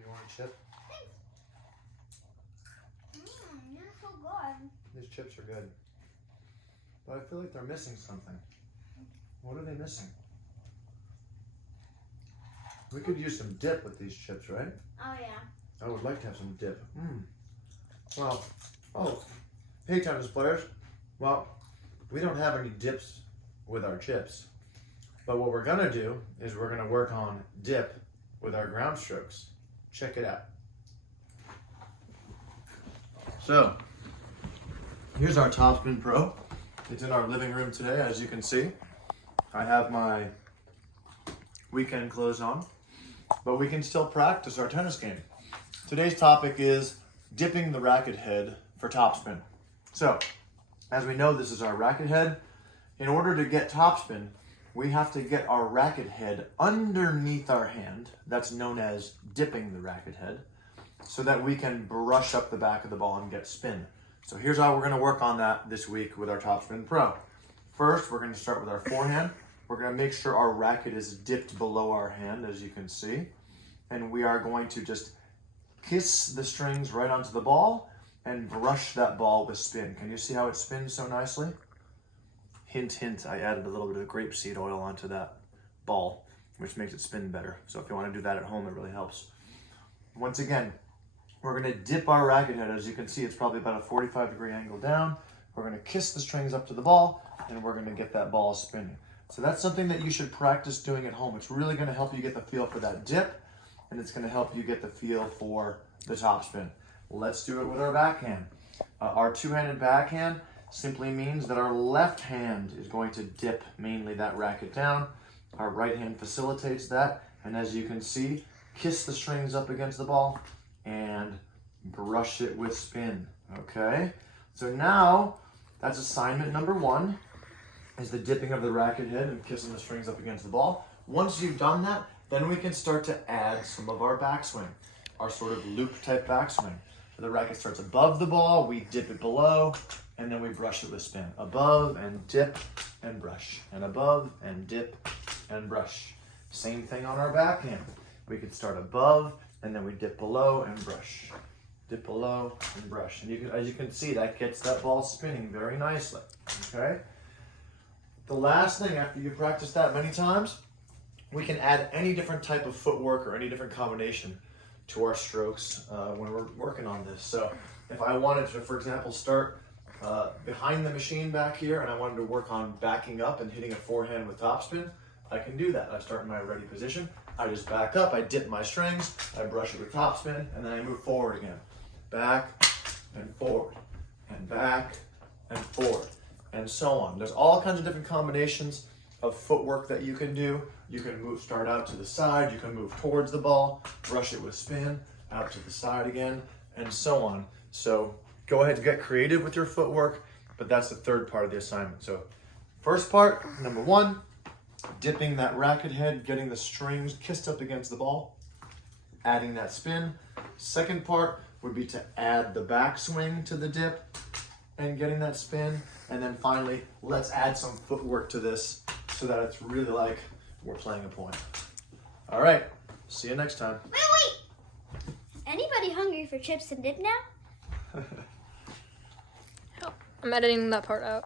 You want a chip? You're so good. These chips are good. But I feel like they're missing something. What are they missing? We could use some dip with these chips, right? Oh, yeah. I would like to have some dip. Well, hey, tennis players. Well, we don't have any dips with our chips. But what we're gonna do is we're gonna work on dip with our ground strokes. Check it out. So, here's our Topspin Pro. It's in our living room today, as you can see. I have my weekend clothes on, but we can still practice our tennis game. Today's topic is dipping the racket head for topspin. So, as we know, this is our racket head. In order to get topspin, we have to get our racket head underneath our hand. That's known as dipping the racket head, so that we can brush up the back of the ball and get spin. So here's how we're gonna work on that this week with our Topspin Pro. First, we're gonna start with our forehand. We're gonna make sure our racket is dipped below our hand, as you can see. And we are going to just kiss the strings right onto the ball and brush that ball with spin. Can you see how it spins so nicely? Hint, hint, I added a little bit of grapeseed oil onto that ball, which makes it spin better. So if you wanna do that at home, it really helps. Once again, we're gonna dip our racket head. As you can see, it's probably about a 45-degree angle down. We're gonna kiss the strings up to the ball, and we're gonna get that ball spinning. So that's something that you should practice doing at home. It's really gonna help you get the feel for that dip, and it's gonna help you get the feel for the topspin. Let's do it with our backhand. Our two-handed backhand simply means that our left hand is going to dip mainly that racket down. Our right hand facilitates that, and as you can see, kiss the strings up against the ball and brush it with spin, okay? So now, that's assignment number one, is the dipping of the racket head and kissing the strings up against the ball. Once you've done that, then we can start to add some of our backswing, our sort of loop type backswing. So the racket starts above the ball, we dip it below, and then we brush it with spin. Above and dip and brush, and above and dip and brush. Same thing on our backhand. We could start above, and then we dip below and brush. Dip below and brush. And as you can see, that gets that ball spinning very nicely, okay? The last thing, after you practice that many times, we can add any different type of footwork or any different combination to our strokes when we're working on this. So if I wanted to, for example, start behind the machine back here, and I wanted to work on backing up and hitting a forehand with topspin, I can do that. I start in my ready position. I just back up, I dip my strings, I brush it with topspin, and then I move forward again. Back and forward, and back and forward, and so on. There's all kinds of different combinations of footwork that you can do. You can start out to the side, you can move towards the ball, brush it with spin, out to the side again, and so on. So go ahead and get creative with your footwork, but that's the third part of the assignment. So first part, number one, dipping that racket head, getting the strings kissed up against the ball, adding that spin. Second part would be to add the backswing to the dip and getting that spin. And then finally, let's add some footwork to this so that it's really like we're playing a point. All right, see you next time. Wait! Is anybody hungry for chips and dip now? I'm editing that part out.